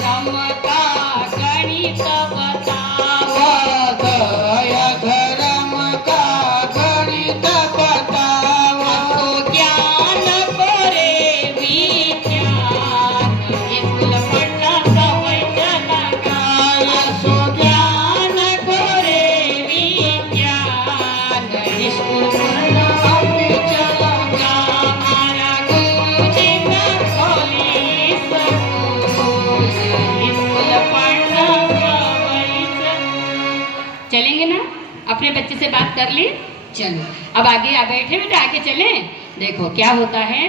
धर्म का गणित बताओ, दय धर्म का गणित बताओ, तो ज्ञान करे विज्ञान, स्कूल पढ़ना समय चला गया। सो ज्ञान करे विज्ञान, स्कूल पढ़ना अभी चला गया। हमारा गुरुजी ने खोली स्कूल, स्कूल पढ़ना समय चलेंगे ना? अपने बच्चे से बात कर ली? चलो अब आगे आ बैठे बेटा, आगे चलें। देखो क्या होता है,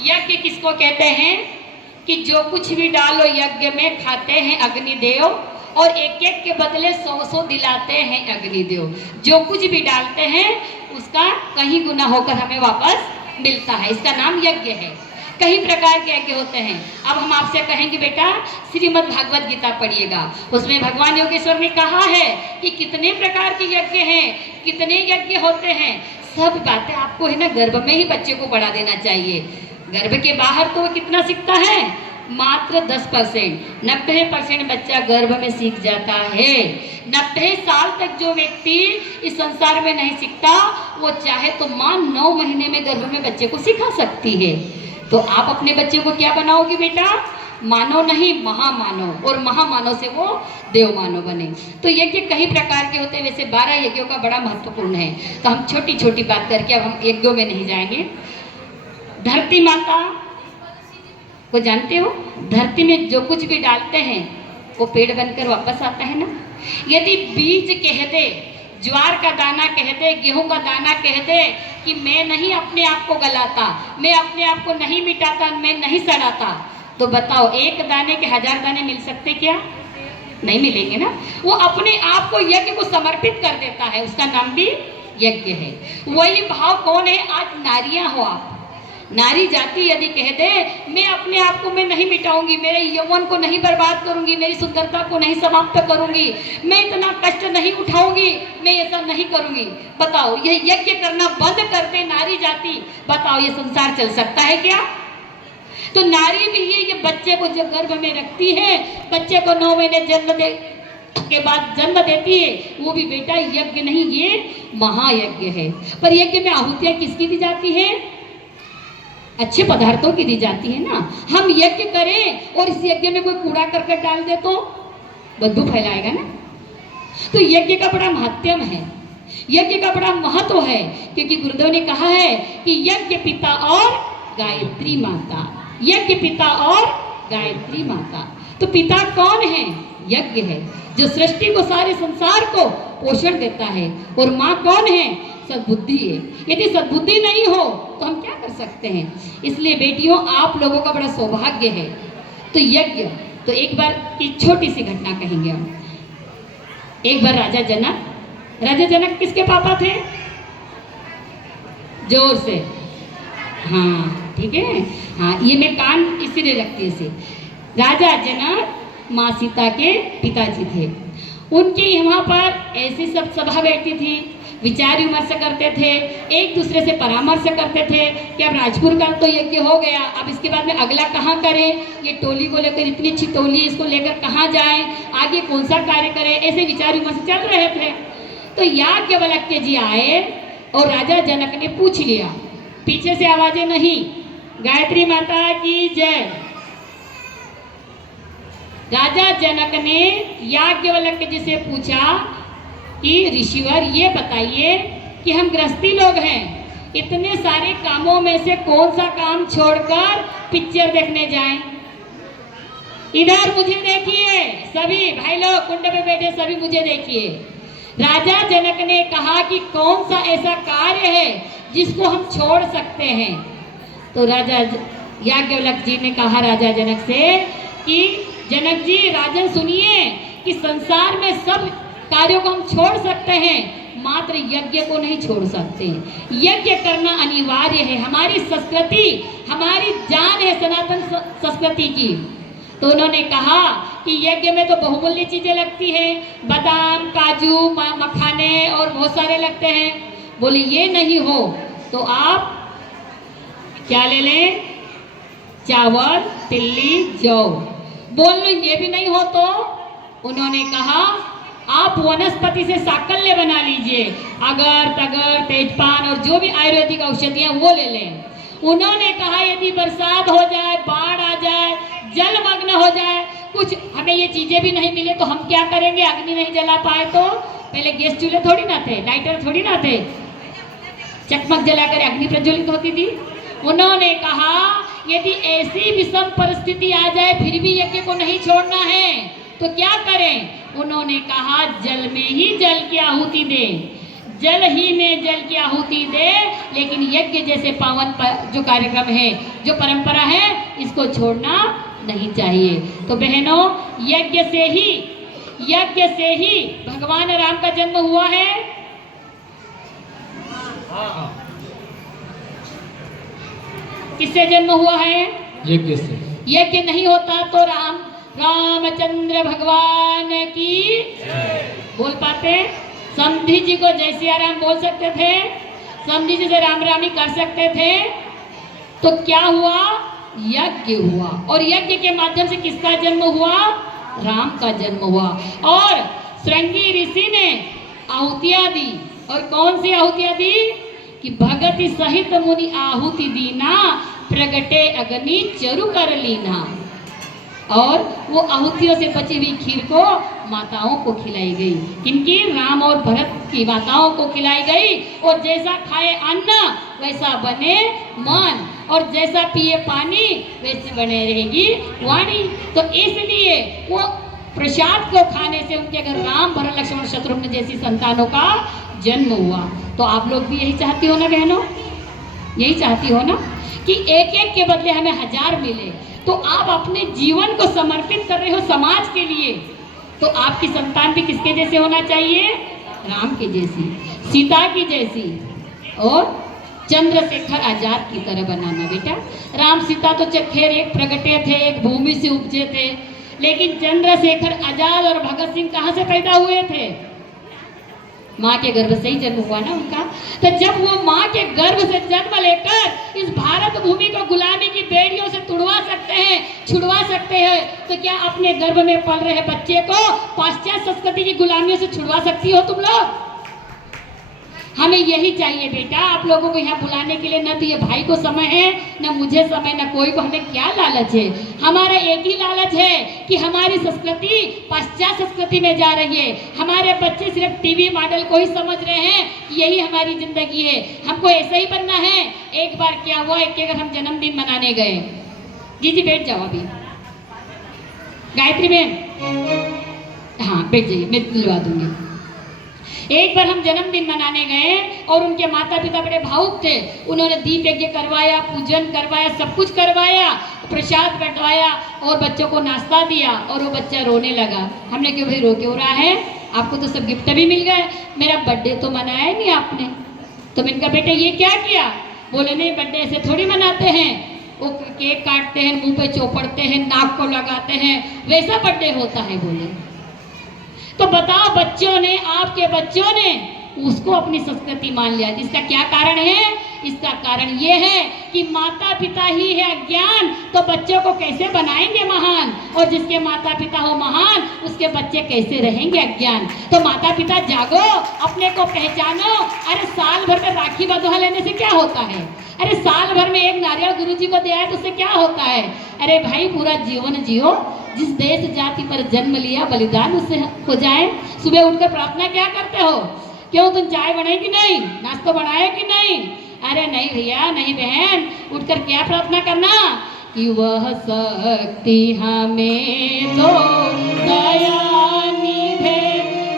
यज्ञ किसको कहते हैं कि जो कुछ भी डालो यज्ञ में खाते हैं अग्निदेव, और एक एक के बदले 100 दिलाते हैं अग्निदेव। जो कुछ भी डालते हैं उसका कहीं गुना होकर हमें वापस मिलता है, इसका नाम यज्ञ है। कई प्रकार के यज्ञ होते हैं। अब हम आपसे कहेंगे बेटा श्रीमद् भागवत गीता पढ़िएगा, उसमें भगवान योगेश्वर ने कहा है कि कितने प्रकार के यज्ञ हैं, कितने यज्ञ होते हैं। सब बातें आपको है ना गर्भ में ही बच्चे को पढ़ा देना चाहिए। गर्भ के बाहर तो वो कितना सीखता है, मात्र 10%। 90% बच्चा गर्भ में सीख जाता है। 90 साल तक जो व्यक्ति इस संसार में नहीं सीखता, वो चाहे तो मां 9 महीने में गर्भ में बच्चे को सिखा सकती है। तो आप अपने बच्चे को क्या बनाओगी बेटा, मानव नहीं महामानव, और महामानव से वो देव मानव बने। तो यज्ञ कई प्रकार के होते हैं, वैसे 12 यज्ञों का बड़ा महत्वपूर्ण है। तो हम छोटी छोटी बात करके अब हम यज्ञों में नहीं जाएंगे। धरती माता को जानते हो, धरती में जो कुछ भी डालते हैं वो पेड़ बनकर वापस आता है ना। यदि बीज कह दे, ज्वार का दाना कह दे, गेहूं का दाना कह दे कि मैं नहीं अपने आप को गलाता, मैं अपने आप को नहीं मिटाता, मैं नहीं सड़ाता, तो बताओ एक दाने के 1000 दाने मिल सकते क्या? नहीं मिलेंगे ना। वो अपने आप को यज्ञ को समर्पित कर देता है, उसका नाम भी यज्ञ है। वही भाव कौन है? आज नारियां हो आप, नारी जाति यदि कह दे मैं अपने आप को मैं नहीं मिटाऊंगी, मेरे यौवन को नहीं बर्बाद करूंगी, मेरी सुंदरता को नहीं समाप्त करूंगी, मैं इतना कष्ट नहीं उठाऊंगी, मैं ऐसा नहीं करूंगी, बताओ यह यज्ञ करना बंद कर दे नारी जाति, बताओ ये संसार चल सकता है क्या? तो नारी भी ये बच्चे को जब गर्भ में रखती है, बच्चे को 9 महीने जन्म दे के बाद जन्म देती है, वो भी बेटा यज्ञ नहीं, ये महायज्ञ है। पर यज्ञ में आहुतियां किसकी दी जाती है? अच्छे पदार्थों की दी जाती है ना। हम यज्ञ करें और इस यज्ञ में कोई कूड़ा करकट डाल दे तो बदबू फैलाएगा ना। तो यज्ञ का बड़ा महत्व है, यज्ञ का बड़ा महत्व है, क्योंकि गुरुदेव ने कहा है कि यज्ञ पिता और गायत्री माता, यज्ञ पिता और गायत्री माता। तो पिता कौन है? यज्ञ है, जो सृष्टि को, सारे संसार को पोषण देता है। और माँ कौन है? सद्बुद्धि है। यदि सद्बुद्धि नहीं हो तो हम क्या कर सकते हैं? इसलिए बेटियों आप लोगों का बड़ा सौभाग्य है। तो यज्ञ, तो एक बार की छोटी सी घटना कहेंगे हम। एक बार राजा जनक किसके पापा थे? जोर से, हाँ ठीक है, हाँ ये मैं कान इसीलिए रखती है। राजा जनक माँ सीता के पिताजी थे। उनके यहाँ पर ऐसी सब सभा बैठती थी, विचार विमर्श करते थे, एक दूसरे से परामर्श करते थे कि अब राजपुर का तो यज्ञ हो गया, अब इसके बाद में अगला कहाँ करें, ये टोली को लेकर इतनी अच्छी टोली, इसको लेकर कहाँ जाएं, आगे कौन सा कार्य करें, ऐसे विचार विमर्श चल रहे थे। तो याज्ञवल्क्य जी आए और राजा जनक ने पूछ लिया, पीछे से आवाजें नहीं, गायत्री माता की जय। राजा जनक ने याज्ञवल्क्य जी से पूछा कि ऋषिवर ये बताइए कि हम गृहस्थी लोग हैं, इतने सारे कामों में से कौन सा काम छोड़कर पिक्चर देखने जाएं? इधर मुझे देखिए, सभी भाई लोग कुंड पे बैठे सभी मुझे देखिए। राजा जनक ने कहा कि कौन सा ऐसा कार्य है जिसको हम छोड़ सकते हैं? तो राजा याज्ञवल्क्य जी ने कहा राजा जनक से कि जनक जी, राजन सुनिए कि संसार में सब कार्यों को हम छोड़ सकते हैं, मात्र यज्ञ को नहीं छोड़ सकते। यज्ञ करना अनिवार्य है, हमारी संस्कृति, हमारी जान है सनातन संस्कृति की। तो उन्होंने कहा कि यज्ञ में तो बहुमूल्य चीजें लगती हैं, बादाम, काजू, मखाने और बहुत सारे लगते हैं। बोले ये नहीं हो तो आप क्या ले लें? चावल, तिल्ली, जौ। बोल लो ये भी नहीं हो तो उन्होंने कहा आप वनस्पति से साकल्य बना लीजिए, अगर तगर तेजपान और जो भी आयुर्वेदिक औषधियां वो ले लें। उन्होंने कहा यदि बरसात हो जाए, बाढ़ आ जाए, जलमग्न हो जाए, कुछ हमें ये चीजें भी नहीं मिले तो हम क्या करेंगे, अग्नि नहीं जला पाए तो। पहले गैस चूल्हे थोड़ी ना थे, लाइटर थोड़ी ना थे, चकमक जलाकर अग्नि प्रज्वलित होती थी। उन्होंने कहा यदि ऐसी विषम परिस्थिति आ जाए फिर भी यज्ञ को नहीं छोड़ना है तो क्या करें। उन्होंने कहा जल में ही जल की आहुति दे, जल ही में जल की आहुति दे, लेकिन यज्ञ जैसे पावन जो कार्यक्रम है, जो परंपरा है, इसको छोड़ना नहीं चाहिए। तो बहनों, यज्ञ से ही भगवान राम का जन्म हुआ है। किससे जन्म हुआ है? यज्ञ से। यज्ञ नहीं होता तो रामचंद्र भगवान की बोल पाते? समधी जी को जय सिया राम बोल सकते थे, समधी जी से राम रामी कर सकते थे। तो क्या हुआ? यज्ञ हुआ, और यज्ञ के माध्यम से किसका जन्म हुआ? राम का जन्म हुआ। और श्रृंगी ऋषि ने आहुतियां दी, और कौन सी आहुतियां दी? कि भगति सहित मुनि आहुति दीना, प्रगटे अग्नि चरु कर लीना। और वो आहुतियों से बची हुई खीर को माताओं को खिलाई गई। किनकी? राम और भरत की माताओं को खिलाई गई। और जैसा खाए अन्न वैसा बने मन, और जैसा पिए पानी वैसे बने रहेगी वाणी। तो इसलिए वो प्रसाद को खाने से उनके घर राम, भरत, लक्ष्मण, शत्रुघ्न जैसी संतानों का जन्म हुआ। तो आप लोग भी यही चाहती हो ना बहनों? यही चाहती हो ना कि एक एक के बदले हमें 1000 मिले। तो आप अपने जीवन को समर्पित कर रहे हो समाज के लिए, तो आपकी संतान भी किसके जैसे होना चाहिए? राम के जैसी, सीता की जैसी, और चंद्रशेखर आजाद की तरह बनाना। बेटा, राम सीता तो खैर एक प्रगटे थे, एक भूमि से उपजे थे, लेकिन चंद्रशेखर आजाद और भगत सिंह कहाँ से पैदा हुए थे? माँ के गर्भ से ही जन्म हुआ ना उनका। तो जब वो माँ के गर्भ से जन्म लेकर इस भारत भूमि को गुलामी की बेड़ियों से तुड़वा सकते हैं, छुड़वा सकते हैं, तो क्या अपने गर्भ में पल रहे बच्चे को पाश्चात्य संस्कृति की गुलामियों से छुड़वा सकती हो तुम लोग? हमें यही चाहिए बेटा। आप लोगों को यहाँ बुलाने के लिए न तो ये भाई को समय है, न मुझे समय, न कोई को। हमें क्या लालच है? हमारा एक ही लालच है कि हमारी संस्कृति पाश्चात्य संस्कृति में जा रही है। हमारे बच्चे सिर्फ टीवी मॉडल को ही समझ रहे हैं, यही हमारी जिंदगी है, हमको ऐसे ही बनना है। एक बार क्या हुआ, एक अगर हम जन्मदिन मनाने गए, जी बैठ जाओ अभी, गायत्री बहन, हाँ बैठ जाइए, मैं दिलवा दूंगी। एक बार हम जन्मदिन मनाने गए और उनके माता पिता बड़े भावुक थे। उन्होंने दीप यज्ञ करवाया, पूजन करवाया, सब कुछ करवाया, प्रसाद बंटवाया और बच्चों को नाश्ता दिया, और वो बच्चा रोने लगा। हमने क्यों भाई रो क्यों रहा है? आपको तो सब गिफ्ट भी मिल गए, मेरा बर्थडे तो मनाया नहीं आपने। तो मैंने कहा बेटे ये क्या किया? बोले नहीं, बर्थडे ऐसे थोड़ी मनाते हैं, वो केक काटते हैं, मुंह पे चौपड़ते हैं, नाक को लगाते हैं, वैसा बर्थडे होता है। बोले तो बताओ, बच्चों ने, आपके बच्चों ने उसको अपनी संस्कृति मान लिया। इसका क्या कारण है? इसका कारण ये है कि माता पिता ही है अज्ञान, तो बच्चों को कैसे बनाएंगे महान? और जिसके माता पिता हो महान, उसके बच्चे कैसे रहेंगे अज्ञान? तो माता पिता जागो, अपने को पहचानो। अरे साल भर में राखी बंधवा लेने से क्या होता है? अरे साल भर में एक नारियल गुरुजी को दिया है तो उससे क्या होता है? अरे भाई पूरा जीवन जियो, जिस देश जाति पर जन्म लिया बलिदान उससे हो जाए। सुबह उठकर प्रार्थना क्या करते हो? क्यों तुम चाय बनाए कि नहीं, नाश्ता बनाए कि नहीं? अरे नहीं भैया, नहीं बहन, उठकर क्या प्रार्थना करना कि वह शक्ति हमें दो, दया निधे,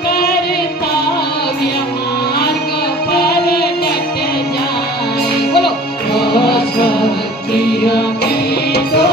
कर्तव्य मार्ग पर डट जाए। बोलो, वह शक्ति हमें दो,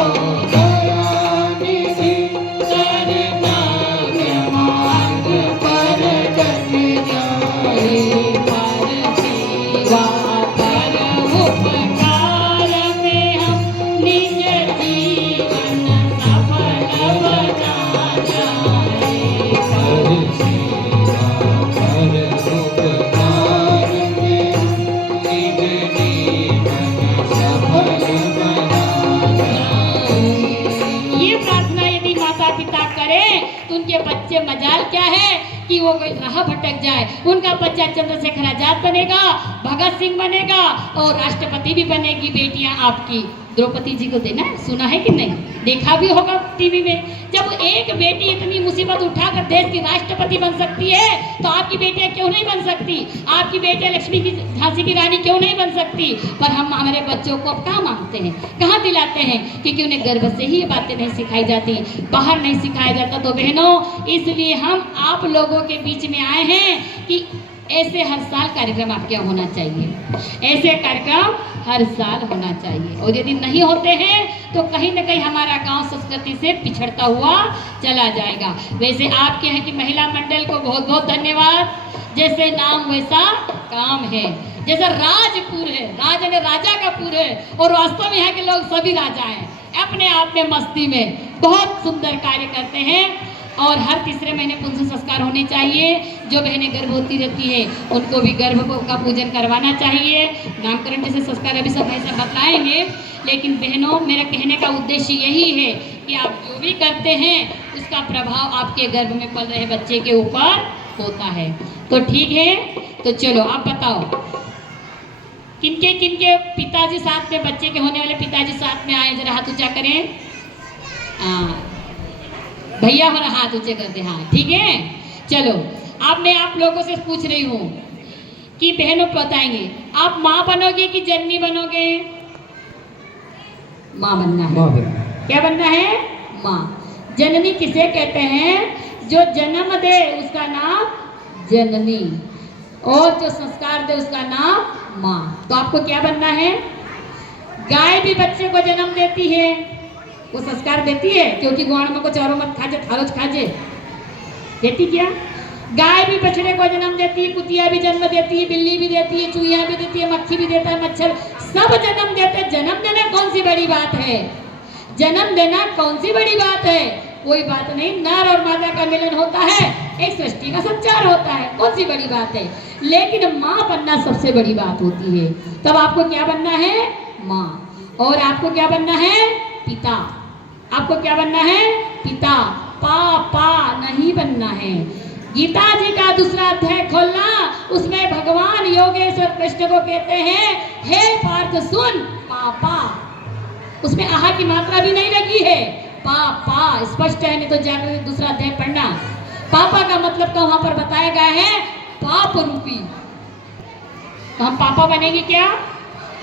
करें तो उनके बच्चे मजाल क्या है कि वो कोई राह भटक जाए। उनका बच्चा चंद्रशेखर आजाद बनेगा, भगत सिंह बनेगा और राष्ट्रपति भी बनेगी बेटियां आपकी। द्रौपदी जी को देना है, सुना है कि नहीं, देखा भी होगा टीवी में। जब एक बेटी इतनी मुसीबत उठाकर देश की राष्ट्रपति बन सकती है तो आपकी बेटियां क्यों नहीं बन सकती? आपकी बेटियां लक्ष्मी की, झांसी की रानी क्यों नहीं बन सकती? पर हम हमारे बच्चों को अब कहाँ मांगते हैं, कहाँ दिलाते हैं? क्योंकि उन्हें गर्भ से ही ये बातें नहीं सिखाई जाती, बाहर नहीं सिखाया जाता। तो बहनों, इसलिए हम आप लोगों के बीच में आए हैं कि ऐसे हर साल कार्यक्रम आपके यहाँ होना चाहिए, ऐसे कार्यक्रम हर साल होना चाहिए। और यदि नहीं होते हैं तो कहीं ना कहीं हमारा गांव संस्कृति से पिछड़ता हुआ चला जाएगा। वैसे आपके यहाँ की महिला मंडल को बहुत बहुत धन्यवाद। जैसे नाम वैसा काम है, जैसा राजपुर है, राजा ने राजा का पुर है और वास्तव में यहाँ के लोग सभी राजा हैं, अपने आप में मस्ती में बहुत सुंदर कार्य करते हैं। और हर तीसरे महीने पुंस संस्कार होने चाहिए। जो बहनें गर्भवती रहती है उनको भी गर्भ का पूजन करवाना चाहिए। नामकरण जैसे संस्कार अभी सब ऐसा बतलाएंगे, लेकिन बहनों, मेरा कहने का उद्देश्य यही है कि आप जो भी करते हैं उसका प्रभाव आपके गर्भ में पल रहे बच्चे के ऊपर होता है। तो ठीक है, तो चलो आप बताओ किनके किनके पिताजी साथ में, बच्चे के होने वाले पिताजी साथ में आए, जरा हाथ ऊंचा करें। भैया हमारा हाथ ऊंचे कर दे। हाँ ठीक है, चलो अब मैं आप लोगों से पूछ रही हूँ कि बहनों बताएंगे, आप माँ बनोगे कि जननी बनोगे? माँ बनना है। क्या बनना है? माँ। जननी किसे कहते हैं? जो जन्म दे उसका नाम जननी, और जो संस्कार दे उसका नाम माँ। तो आपको क्या बनना है? गाय भी बच्चे को जन्म देती है, वो संस्कार देती है, क्योंकि गुआड़ में को चारों मत खाजे, थारोज खाजे, देती क्या? गाय भी बछड़े को जन्म देती है, कुतिया भी जन्म देती है, बिल्ली भी देती है, चूहिया भी देती है, मक्खी भी देता है, मच्छर सब जन्म देते हैं। जन्म देना कौन सी बड़ी बात है? जन्म देना कौन सी बड़ी बात है? कोई बात नहीं। नर और मादा का मिलन होता है, एक सृष्टि का संचार होता है, कौन सी बड़ी बात है? लेकिन माँ बनना सबसे बड़ी बात होती है। तब आपको क्या बनना है? माँ। और आपको क्या बनना है? पिता। आपको क्या बनना है? पिता। पापा नहीं बनना है। गीता जी का दूसरा अध्याय खोलना, उसमें भगवान योगेश्वर कृष्ण को कहते हैं, हे पार्थ सुन, पापा। उसमें आहा की मात्रा भी नहीं लगी है, पापा स्पष्ट है, नहीं तो जाकर दूसरा अध्याय पढ़ना। पापा का मतलब तो वहां पर बताया गया है पाप रूपी। तो हम पापा बनेंगे क्या?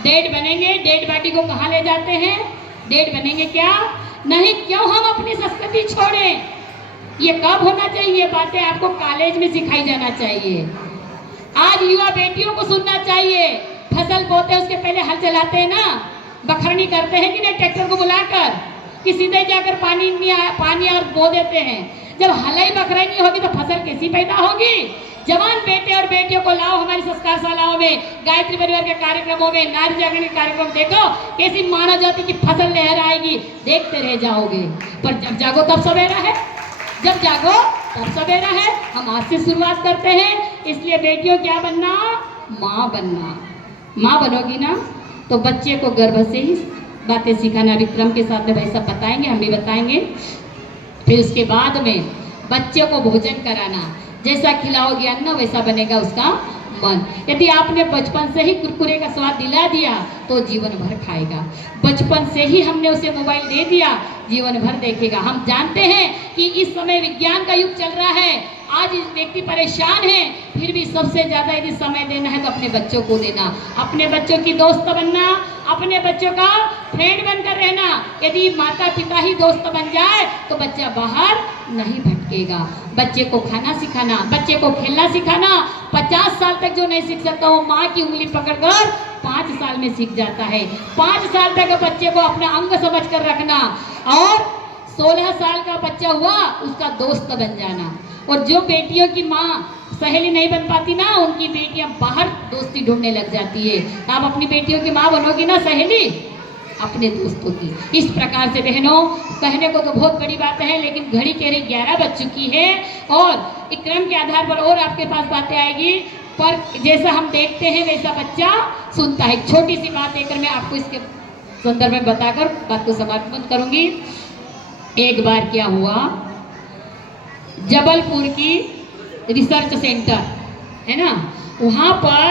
डेड बनेंगे। डेड बॉडी को कहाँ ले जाते हैं? डेड बनेंगे क्या? नहीं। क्यों हम अपनी संस्कृति छोड़ें? ये कब होना चाहिए? बातें आपको कॉलेज में सिखाई जाना चाहिए। आज युवा बेटियों को सुनना चाहिए। फसल बोते हैं उसके पहले हल चलाते हैं ना, बखरनी करते हैं कि नहीं, ट्रैक्टर को बुलाकर, कि सीधे जाकर पानी और बो देते हैं। जब हलाई बखराई नहीं होगी तो फसल कैसी पैदा होगी? जवान बेटे और बेटियों को लाओ हमारी संस्कार शालाओं में, गायत्री परिवार के कार्यक्रमों में, नारी जागरण के कार्यक्रम देखो, कैसी मानव जाति की फसल लहर आएगी, देखते रह जाओगे। पर जब जागो तब सवेरा है, जब जागो तब सवेरा है। हम आज से शुरुआत करते हैं। इसलिए बेटियों क्या बनना? माँ बनना। माँ बनोगी ना तो बच्चे को गर्भ से ही बातें सिखाना, विक्रम के साथ में भाई सब बताएंगे, हम भी बताएंगे। फिर उसके बाद में बच्चे को भोजन कराना, जैसा खिलाओगे अन्न वैसा बनेगा उसका मन। यदि आपने बचपन से ही कुरकुरे का स्वाद दिला दिया तो जीवन भर खाएगा। बचपन से ही हमने उसे मोबाइल दे दिया, जीवन भर देखेगा। हम जानते हैं कि इस समय विज्ञान का युग चल रहा है, आज व्यक्ति परेशान है, फिर भी सबसे ज़्यादा यदि समय देना है तो अपने बच्चों को देना, अपने बच्चों की दोस्त बनना, अपने बच्चों का फ्रेंड बनकर रहना। यदि माता पिता ही दोस्त बन जाए तो बच्चा बाहर नहीं भटकेगा। बच्चे को खाना सिखाना, बच्चे को खेलना सिखाना। 50 साल तक जो नहीं सीख सकता वो माँ की उंगली पकड़कर 5 साल में सीख जाता है। 5 साल तक बच्चे को अपना अंग समझ कर रखना, और 16 साल का बच्चा हुआ उसका दोस्त बन जाना। और जो बेटियों की माँ सहेली नहीं बन पाती ना, उनकी बेटियां बाहर दोस्ती ढूंढने लग जाती है। आप अपनी बेटियों की माँ बनोगी ना सहेली अपने दोस्तों की। इस प्रकार से बहनों, कहने को तो बहुत बड़ी बात है, लेकिन घड़ी कह रही 11 बज चुकी है और क्रम के आधार पर और आपके पास बातें आएगी, पर जैसा हम देखते हैं वैसा बच्चा सुनता है। छोटी सी बात लेकर मैं आपको इसके संदर्भ में बताकर बात को समाप्त करूंगी। एक बार क्या हुआ, जबलपुर की रिसर्च सेंटर है ना, वहाँ पर